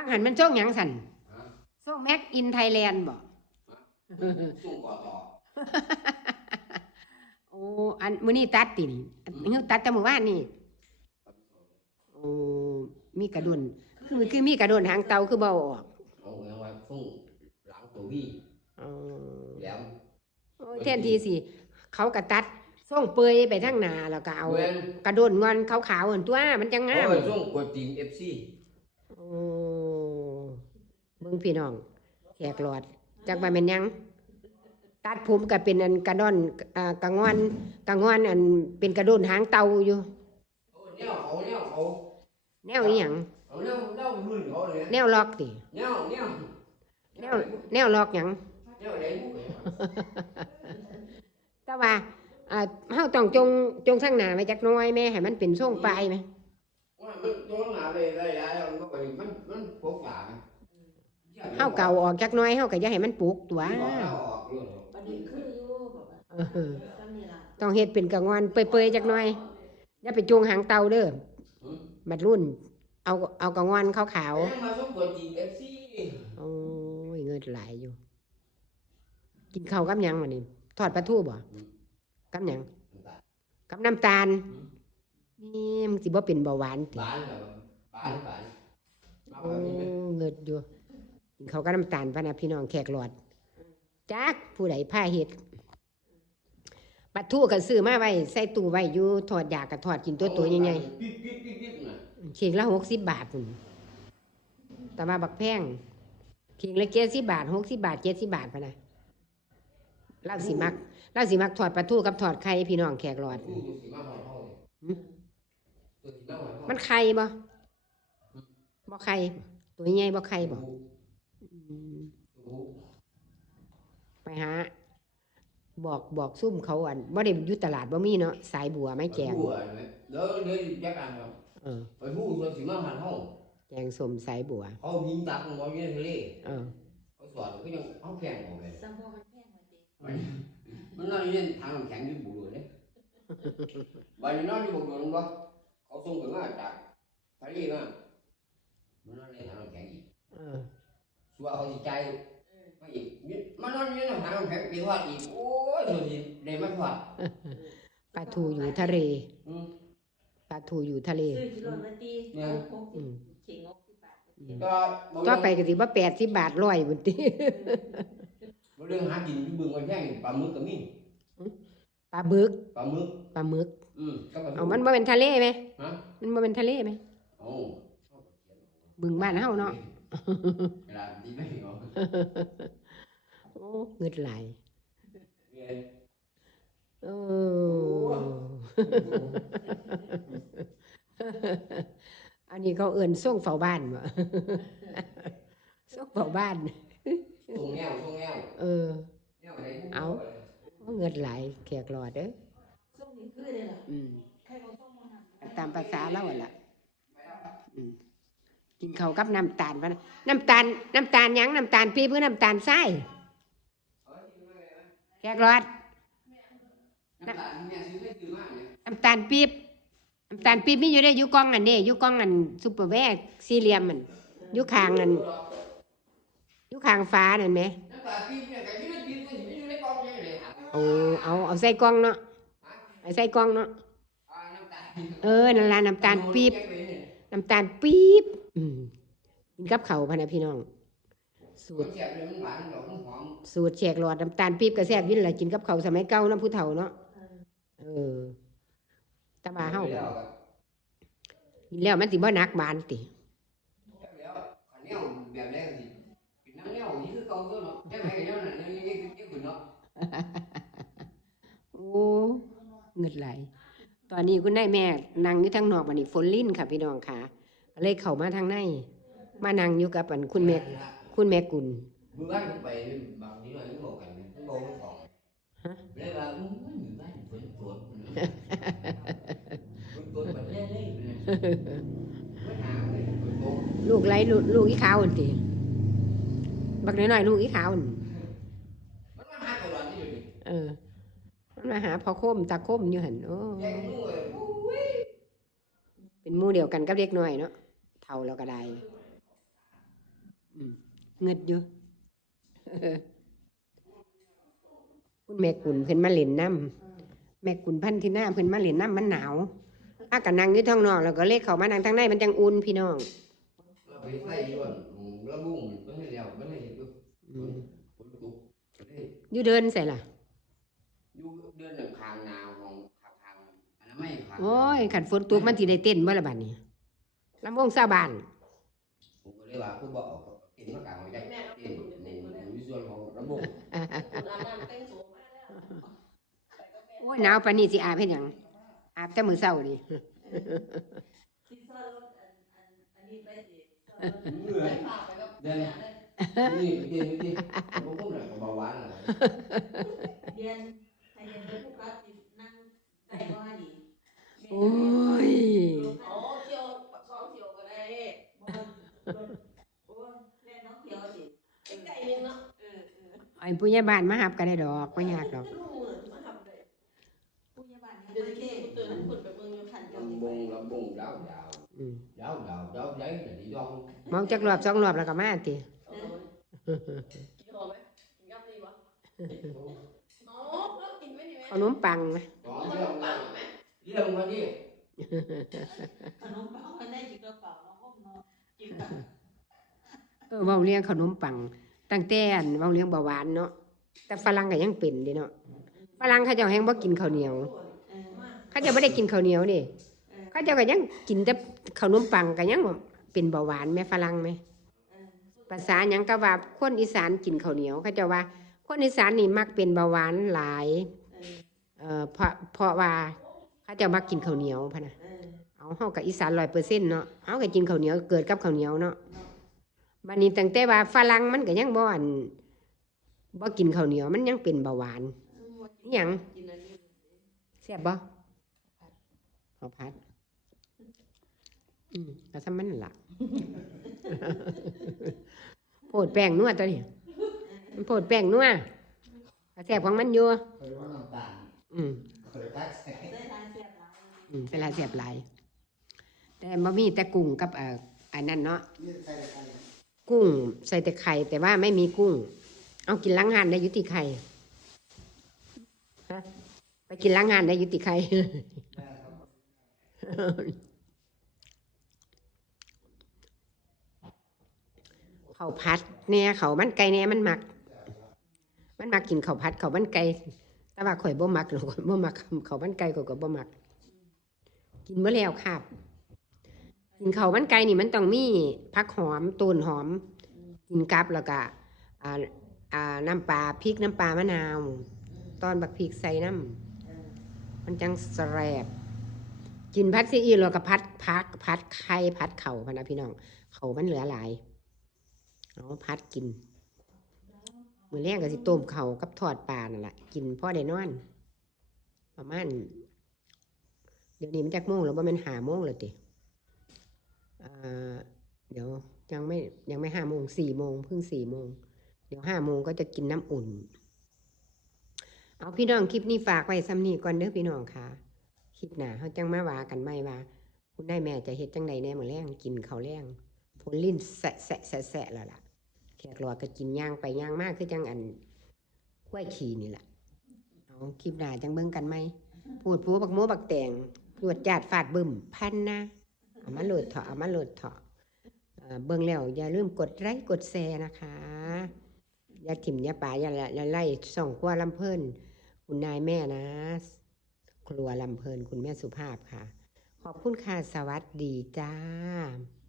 างหันมันช่องหยังสั่นช่องแม็กอินไทยแลนด์บ่สู้ก่อต่อโอ้อันมื้อนี้ตัดตินี่เฮาตัดแต่มื้อวานนี่โอ้มีกระดุนคือมีกระดุนหางเต่าคือเบาออกเอาไงว่าสู้หลังตัววี่แล้วโอ้แทนที่สิเขาก็ตัดส่งเปยไปทางหน้าแล้วก็เอากระโดนงอนขาวๆหั่นตัวมันจังงามโอ้ยส่งกดทีม FC โอ้เบิ่งพี่น้องแขกหลอดจักว่าแม่นหยังตัดผมก็เป็นอันกระดอนกระงอนอันเป็นกระโดนหางเต่าอยู่โอ้แนวเขาแนวอีหยังเอาแนวรุ่นเขาเลยแนวล็อกติแนวล็อกหยังแนวไหนบุกแต่ว่าเฮาต้องจงทางหน้าไว้จักหน่อยแม่ให้มันเป็นทรงปลายไหมว่ามันตรงหน้าไปได้แล้วมันพกหลาเฮาเก่าออกจักหน่อยเฮาก็อย่าให้มันปลุกตัวต้องเฮ็ดเป็นกระงอนเปื่อยๆจักหน่อยอย่าไปจงหางเต่าเด้อบัดรุ่นเอากระงอนขาวๆมาส่งกดทีม FC โอ้ยเงินหลายอยู่กินข้าวกับหยังมื้อนี้ทอดปลาทูบ่กับหยังกับน้ำตาลนี่มันสิบ่เป็นเบาหวานติบานโอ้เงิดอยู่กินข้าวกับน้ำตาลพะนะพี่น้องแขกหลอดจักผู้ใดพาเฮ็ดปลาทูก็ซื้อมาไว้ใส่ตู้ไว้อยู่ทอดยากก็ทอดกินตัวใหญ่ๆเข่งละ60 บาทพุ่นแต่ว่าบักแพงเข่งละ70 บาท60 บาท70 บาทพะนะเราสิมักทอดปลาทูกับทอดไข่พี่น้องแขกหลอดมันไข่บ่ไข่ตัวใหญ่บ่ไข่บ่ไปหาบอกซุ่มเขาอันบ่ได้อยู่ตลาดบ่มีเนาะสายบัวไม่แจงเดี๋ยวแยกกันครับไปพูดส่วนสิมาหันห้องแจงสมสายบัวเขายิงตักบ่อยู่ในทะเลเขาสอนก็ยังเขาแข่งออกเลยซัมโบมันแพงกว่าติมันนอนอยู่ในทางน้ำแข็งอยู่บุรีเลยบัดนี้นอนอยู่บุรีบ่เขาส่งถึงมาจากทะเลมามันนอนในทางน้ำแข็งอีกชัวเขาสิใจมาอีกมันนอนอยู่ในทางน้ำแข็งไปทอดอีกโอ้ยสุดสิได้มาทอดปลาทูอยู่ทะเลปลาทูอยู่ทะเลซื้อกิโลละตี60เข่ง60 บาทก็ไปก็สิบ่80 บาท100พุ่นติเรื่องหากินอยู่บึงมันแพงปลาหมึกก็มีปลาบึกเอามันบ่เป็นทะเลไหมมันบ่เป็นทะเลไหมบึงบ้านเฮาเนาะโอ้เงิดหลายอันนี้เขาเอิ้นส่งเฝ้าบ้านบ่ส่งเฝ้าบ้านส่งแนวเอาเงินหลายแขกหลอดเด้อส่งนี่คือได้ล่ะใครเอาส่งมาตามภาษาเราล่ะกินข้าวกับน้ำตาลน้ำตาลหยังน้ำตาลปี๊บหรือน้ำตาลทรายแขกหลอดน้ำตาลปี๊บมีอยู่ได้อยู่กล่องอันนี้อยู่กล่องอันซุปเปอร์แวร์สี่เหลี่ยมมันอยู่ข้างอันอยู่ข้างฟ้านั่นไหมเอาใส่กล่องเนาะใส่กล่องเนาะนั่นล่ะน้ำตาลปี๊บกินกับข้าวพะนะพี่น้องสูตรแขกหลอดน้ำตาลปี๊บก็แซ่บยิ่งล่ะกินกับข้าวสมัยเก่าเนาะผู้เฒ่าเนาะตะบาเฮากินแล้วมันสิบ่หนักบานติโอ้เงิดไหลตอนนี้คุณนายแม่นั่งอยู่ทางนอกบัดนี้ฝนลิ้นค่ะพี่น้องค่ะเลยเข้ามาทางในมานั่งอยู่กับอันคุณแม่กุลมื้อวานไปบางทีหน่อยมันบอกกันมันบอกมันของเลยว่ามื้อวานฝนตกมันเล่ๆมันหาเลยฝนตกลูกอีขาวนั่นติบักน้อยๆลูกอีขาวนั่นมันมาหาตลอดนี่อยู่ดิมันมาหาพ่อคมตาคมอยู่หั่นโอ้เป็นหมู่เดียวกันกับเด็กน้อยเนาะเฒ่าแล้วก็ได้ เงิดอยู่ คุณแม่กุลเพิ่นมาเล่นน้ำแม่กุลพันธินาเพิ่นมาเล่นน้ำมันหนาวถ้ากันนั่งอยู่ท้องนอกแล้วก็เลขเข้ามานั่งทางในมันจังอุ่นพี่น้อง เราไปใส่ย้อนระบุ่งมันให้แล้วมันให้เห็นอยู่ฝนตกเลย อยู่เดินใส่ล่ะ อยู่เดือนหนึ่งคางนาวของคางอันนั้นไม่คาง โอ้ยขันฝนตกมันสิได้เต้นบ่ละบัดนี้ลำวงชาวบ้าน ผมก็เลยว่าผู้บอกเห็นมากลางไว้ได้เต้นในวิส่วนของระบุ่ง โอ้ยหนาวปานนี้สิอาบเฮ็ดหยังอาบแต่มื้อเช้านี่ ที่ซ่อนรถอันนี้ไปสิ เหนื่อยเดือนนี่ผมก็เลยเบาหวานเลย เรียนให้เรียนเป็นผู้กับนั่งใส่ก็ให้ดี โอ้ย อ๋อเที่ยวซ้อมเที่ยวก็ได้โอ้ยแม่น้องเที่ยวสิไกลๆนึงเนาะไอ้ผู้ใหญ่บ้านมาหับก็ได้ดอกบ่ยากดอก มาทำเลยผู้ใหญ่บ้านยังไม่เท่ตื่นขึ้นไปเบิ่งอยู่ขันกันไป ระบุ่งđào giấy là đi đâu เมาจักรอบสองรอบแล้วก็มาติ กินหอมไหมกินกับดีวะอ๋อเพิ่มกินไม่ดีไหม ขนมปังนะ có ขน chứ มปังไหม đi đâu mà đi ขนมปังมันได้จิกกระเป๋าน้องก้มเนาะกินกับ เว้าเลี้ยงขนมปังตั้งแต่อันเว้าเลี้ยงเบาหวานเนาะแต่ฝรั่งก็ยังเป็นเด้เนาะฝรั่งเขาเจ้าแฮงบ่กินข้าวเหนียวเขาเจ้าบ่ได้กินข้าวเหนียวนี่เขาเจ้าก็ยังกินแต่ขนมปังก็ยังบ่เป็นเบาหวานแม่ฝรั่งแม่ภาษาหยังก็ว่าคนอีสานกินข้าวเหนียวเขาเจ้าว่าคนอีสานนี่มักเป็นเบาหวานหลายเพราะว่าเขาเจ้ามักกินข้าวเหนียวพะนะเอาเฮากับอีสาน 100% เนาะเฮาก็กินข้าวเหนียวเกิดกับข้าวเหนียวเนาะบัดนี้ตั้งแต่ว่าฝรั่งมันก็ยังบ่กินข้าวเหนียวมันยังเป็นเบาหวานอิหยังแซ่บบ่ข้าวผัดก็ซำมันล่ะ โพดแป้งนัวตัวนี้มันโพดแป้งนัวก็แซ่บของมันอยู่ เคยว่าน้ำตาล อืม เคยตักใส่ ได้ทานเสียบหลัง เวลาเสียบหลายแต่บ่มีแต่กุ้งกับอันนั้นเนาะ นี่ใส่ใส่ กุ้งใส่แต่ไข่แต่ว่าไม่มีกุ้ง เอากินล้างงานได้อยุติไข่ฮะไปกินล้างงานได้อยุติไข่ แม่ครับ ข้าวผัดเนี่ยข้าวมันไก่เนี่ยมันมักกินข้าวผัดข้าวมันไก่แต่ว่าข่อยบ่มักหรอกข่อยบ่มักข้าวมันไก่ข่อยก็บ่มัก กินเมื่อแล้วครับ กินข้าวมันไก่นี่มันต้องมีผักหอมต้นหอม กินกับแล้วก็น้ำปลาพริกน้ำปลามะนาว ตอนบักพริกใส่น้ำมันจังแสบกินผัดซีอิ๊วแล้วก็ผัดไข่ผัดเข่าพะนะพี่น้องเข่ามันเหลือหลายเอาผัดกินมื้อแรกก็สิต้มเข่ากับทอดปลานั่นแหละกินพอได้นอนประมาณเดี๋ยวนี้มันจักโมงแล้วบ่แม่น5 โมงแล้วติเดี๋ยวยังไม่5 โมง4 โมงเพิ่ง4 โมงเดี๋ยว5 โมงก็จะกินน้ำอุ่นเอาพี่น้องคลิปนี้ฝากไว้ซ้ำนี้ก่อนเด้อพี่น้องค่ะคลิปหน้าเขาจังมาว่ากันไม่ว่าคุณนายแม่จะเฮ็ดจังใดแน่มื้อแรงกินข้าวแรงผลลิ้นแสะแล้วล่ะแขกหลอดก็กินย่างไปย่างมากคือจังอันกล้วยขี้นี่แหละเอาคลิปหน้าจังเบิ่งกันไหมพูดปัวบักโมบักแตงรวดจาดฟาดบึ้มพันนะเอามาโหลดเถาะเบิ่งแล้วอย่าลืมกดไลค์กดแชร์นะคะอย่าถิ่มอย่าป่าอย่าไล่ส่องกว่าลำเพิ่นคุณนายแม่นะครัวลำเพลินคุณแม่สุภาพค่ะ ขอบคุณค่ะ สวัสดีจ้า